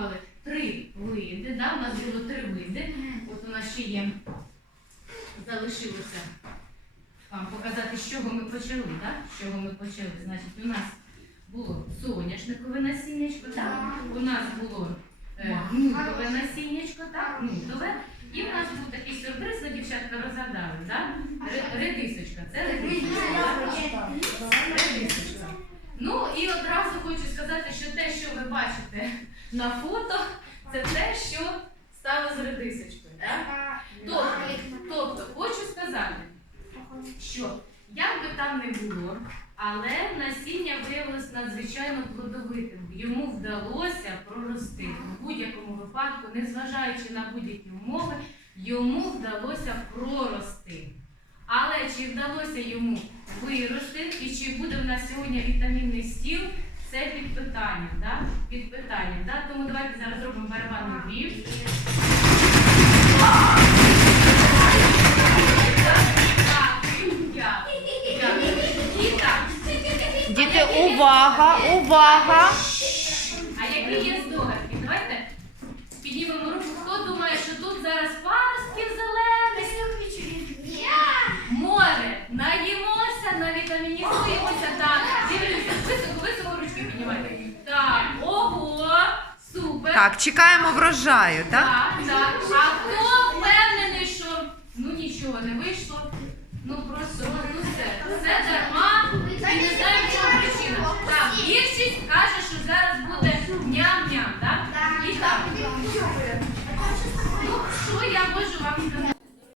спробували три види. Да? У нас було три види. От у нас ще є, залишилося вам показати, з чого ми почали. Да? З чого ми почали. Значить, у нас було соняшникове насіннячко, так? у нас було е, насіннячко, так? нутове. І в нас був такий сюрприз, ви дівчатка розгадали, так? Редисочка, це редисочка. так? Редисочка. Ну і одразу хочу сказати, що те, що ви бачите на фото, це те, що стало з редисочкою. Тобто, тобто, хочу сказати, що як би там не було, але насіння виявилось надзвичайно плодовитим. Йому вдалося прорости в будь-якому випадку, незважаючи на будь-які умови, йому вдалося прорости. Але чи вдалося йому вирости нас сьогодні вітамінний стіл, це під питанням. Да? Під питанням да? Тому давайте зараз зробимо барабанний бій. Діти, увага, увага! А які є здогадки? Давайте піднімемо руку. Хто думає, що тут зараз паростки зелених? Море! Наїмося, Так, чекаємо врожаю, так? Так, так. А хто впевнений, що ну нічого не вийшло. Ну просто ну все. Все дарма. І не знаю, чому причина. Так, більшість каже, що зараз буде ням-ням, так? І так. Ну, що я можу вам сказати?